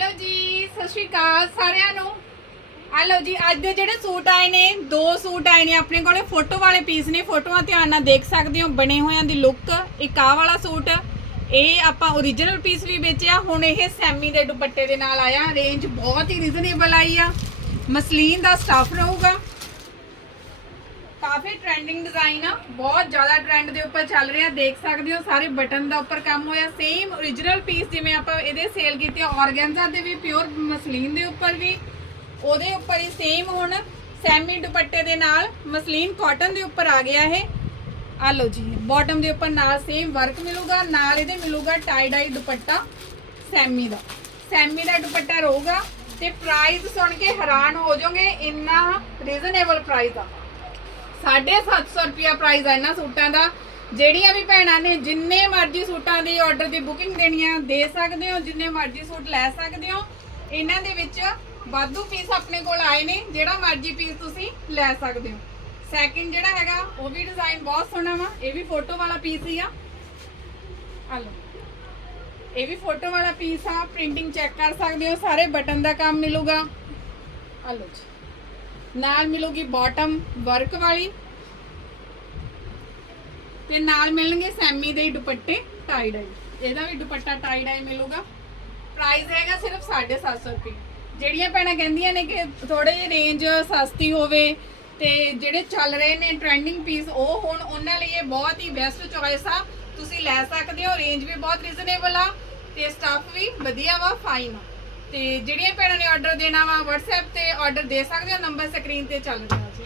Hello ਜੀ, ਸਤਿ ਸ਼੍ਰੀ ਅਕਾਲ ਸਾਰਿਆਂ ਨੂੰ। ਆ ਲਓ ਜੀ, ਅੱਜ ਦੇ ਜਿਹੜੇ ਸੂਟ ਆਏ ਨੇ, ਦੋ ਸੂਟ ਆਏ ਨੇ ਆਪਣੇ ਕੋਲੇ। ਫੋਟੋ ਵਾਲੇ ਪੀਸ ਨੇ, ਫੋਟੋਆਂ ਧਿਆਨ ਨਾਲ ਦੇਖ ਸਕਦੇ ਹੋ, ਬਣੇ ਹੋਇਆਂ ਦੀ ਲੁੱਕ ਇੱਕ ਆਹ ਵਾਲਾ ਸੂਟ, ਇਹ ਆਪਾਂ origignal ਪੀਸ ਵੀ ਵੇਚਿਆ, ਹੁਣ ਇਹ ਸੈਮੀ ਦੇ ਦੁਪੱਟੇ ਦੇ ਨਾਲ ਆਇਆ। ਰੇਂਜ ਬਹੁਤ ਹੀ ਰੀਜ਼ਨੇਬਲ ਆਈ ਆ। ਮਸਲੀਨ ਦਾ ਸਟਫ ਰਹੂਗਾ। ਕਾਫੀ ਟ੍ਰੈਂਡਿੰਗ ਡਿਜ਼ਾਈਨ ਆ, ਬਹੁਤ ਜ਼ਿਆਦਾ ਟ੍ਰੈਂਡ ਦੇ ਉੱਪਰ ਚੱਲ ਰਿਹਾ, ਦੇਖ ਸਕਦੇ ਹੋ, ਸਾਰੇ ਬਟਨ ਦਾ ਉੱਪਰ ਕੰਮ ਹੋਇਆ। ਸੇਮ origignal ਪੀਸ ਜਿਵੇਂ ਆਪਾਂ ਇਹਦੇ ਸੇਲ ਕੀਤੇ ਆਰਗੈਂਜ਼ਾ ਦੇ ਵੀ ਪਿਓਰ ਮਸਲੀਨ ਦੇ ਉੱਪਰ ਵੀ, ਉਹਦੇ ਉੱਪਰ ਹੀ ਸੇਮ ਹੁਣ ਸੈਮੀ ਦੁਪੱਟੇ ਦੇ ਨਾਲ ਮਸਲੀਨ ਕਾਟਨ ਦੇ ਉੱਪਰ ਆ ਗਿਆ ਇਹ। ਆ ਲਓ ਜੀ ਬਾਟਮ ਦੇ ਉੱਪਰ ਨਾਲ ਸੇਮ ਵਰਕ ਮਿਲੂਗਾ, ਨਾਲ ਇਹਦੇ ਮਿਲੂਗਾ ਟਾਈ ਡਾਈ ਦੁਪੱਟਾ ਸੈਮੀ ਦਾ। ਸੈਮੀ ਦਾ ਦੁਪੱਟਾ ਰਹੂਗਾ ਤੇ ਪ੍ਰਾਈਸ ਸੁਣ ਕੇ ਹੈਰਾਨ ਹੋ ਜਾਓਗੇ, ਇੰਨਾ ਰੀਜ਼ਨੇਬਲ ਪ੍ਰਾਈਸ ਆ। 750 ਰੁਪਿਆ ਪ੍ਰਾਈਸ ਆ ਇਹਨਾਂ ਸੂਟਾਂ ਦਾ। ਜਿਹੜੀਆਂ ਵੀ ਭੈਣਾਂ ਨੇ ਜਿੰਨੇ ਮਰਜ਼ੀ ਸੂਟਾਂ ਦੀ ਆਰਡਰ ਦੀ ਬੁਕਿੰਗ ਦੇਣੀ ਆ, ਦੇ ਸਕਦੇ ਹੋ, ਜਿੰਨੇ ਮਰਜ਼ੀ ਸੂਟ ਲੈ ਸਕਦੇ ਹੋ। ਇਹਨਾਂ ਦੇ ਵਿੱਚ ਵਾਧੂ ਪੀਸ ਆਪਣੇ ਕੋਲ ਆਏ ਨੇ, ਜਿਹੜਾ ਮਰਜ਼ੀ ਪੀਸ ਤੁਸੀਂ ਲੈ ਸਕਦੇ ਹੋ। ਸੈਕਿੰਡ ਜਿਹੜਾ ਹੈਗਾ, ਉਹ ਵੀ ਡਿਜ਼ਾਈਨ ਬਹੁਤ ਸੋਹਣਾ ਵਾ, ਇਹ ਵੀ ਫੋਟੋ ਵਾਲਾ ਪੀਸ ਹੀ ਆ। ਆ ਲਓ। ਇਹ ਵੀ ਫੋਟੋ ਵਾਲਾ ਪੀਸ ਆ ਪ੍ਰਿੰਟਿੰਗ ਚੈੱਕ ਕਰ ਸਕਦੇ ਹੋ, ਸਾਰੇ ਬਟਨ ਦਾ ਕੰਮ ਮਿਲੂਗਾ। ਆ ਲਓ ਜੀ। ਨਾਲ ਮਿਲੂਗੀ ਬਾਟਮ ਵਰਕ ਵਾਲੀ। ਤੇ ਨਾਲ ਮਿਲਣਗੇ ਸੈਮੀ ਦੇ ਦੁਪੱਟੇ ਟਾਈ ਡਾਈ ਇਹਦਾ ਵੀ ਦੁਪੱਟਾ ਟਾਈ ਡਾਈ ਮਿਲੂਗਾ। ਪ੍ਰਾਈਸ ਹੈਗਾ ਸਿਰਫ 750 ਰੁਪਏ। ਜਿਹੜੀਆਂ ਭੈਣਾਂ ਕਹਿੰਦੀਆਂ ਨੇ ਕਿ ਥੋੜੇ ਜਿਹੇ ਰੇਂਜ ਸਸਤੀ ਹੋਵੇ ਤੇ ਜਿਹੜੇ ਚੱਲ ਰਹੇ ਨੇ ਟ੍ਰੈਂਡਿੰਗ ਪੀਸ ਉਹ ਹੁਣ ਉਹਨਾਂ ਲਈ ਇਹ ਬਹੁਤ ਹੀ ਬੈਸਟ ਚੋਇਸ ਆ। ਤੁਸੀਂ ਲੈ ਸਕਦੇ ਹੋ ਰੇਂਜ ਵੀ ਬਹੁਤ ਰੀਜ਼ਨੇਬਲ ਆ ਤੇ ਸਟਾਫ ਵੀ ਵਧੀਆ ਵਾ ਫਾਈਨ ਆ। ਤੇ ਜਿਹੜੀਆਂ ਭੈਣਾਂ ਨੇ ਆਰਡਰ ਦੇਣਾ ਵਾ, WhatsApp ਤੇ ਆਰਡਰ ਦੇ ਸਕਦੇ ਹੋ? ਨੰਬਰ ਸਕਰੀਨ ਤੇ ਚੱਲ ਰਿਹਾ ਜੀ।